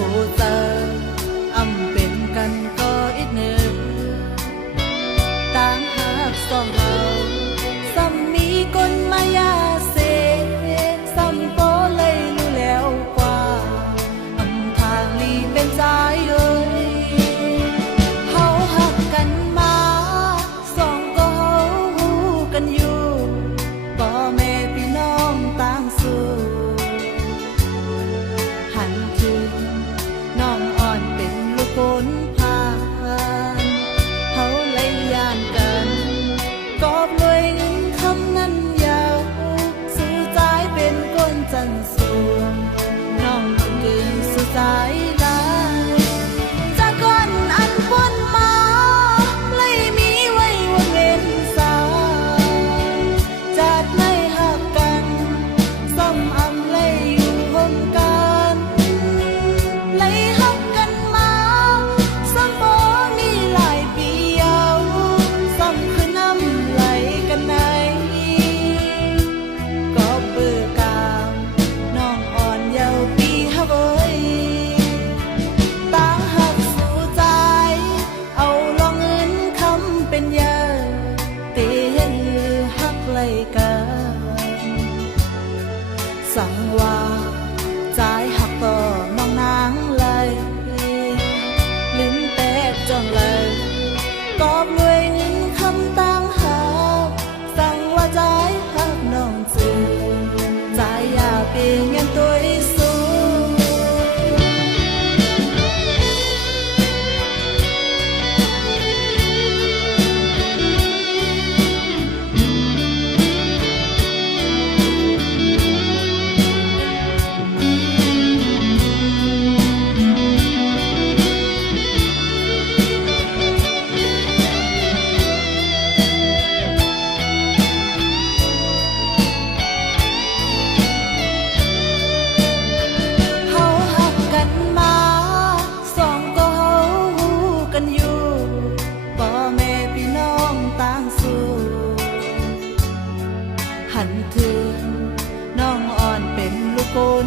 ผู้เจออำเป็นกันก็อีกหนึ่งต่างหากสองเราซ้ำมีคนมายาเสซ้ำโตเลยรู้แล้วกว่าอำทางลีเป็นใจเอ้ยเฮาหักกันมาสองก็เฮาฮู้กันอยู่พ่อแม่พี่น้องต่างสู้หันถึงน้องอ่อนเป็นลูกคนพานเฮาเลยย่านกันกอบรวยเงินคำนั้นยาวสู่ใจเป็นคนจันทร์สูงน้องต้องเกินสู่ใจลายจากก่อนอันพ้นมาเลยมีไว้วนเวียนสายจากในหักกันซ้ำอำเลยอยู่ห่มกันเลยหักกันมาซ้ำบ่มีหลายปียาวซ้ำคือน้ำไหลกันไหนก็เบื่อกามน้องอ่อนเยาว์ปีฮะเว้ยต่างหักสู่ใจเอาลองเงินคำเป็นยาตีเห็นหักเลยกันสั่งว่าใจหักต่อน้องนางเลยลิ้นแตกจ้องเลยกอบรวยเงินคำต่างหากสั่งว่าใจหักน้องจือใจอย่าเปลี่ยนเงินตัวสูงเฮาหักกันมาสองก็เฮาฮู้กันอยู่พ่อแม่พี่น้องต่างสู้หันถึงน้องอ่อนเป็นลูกคน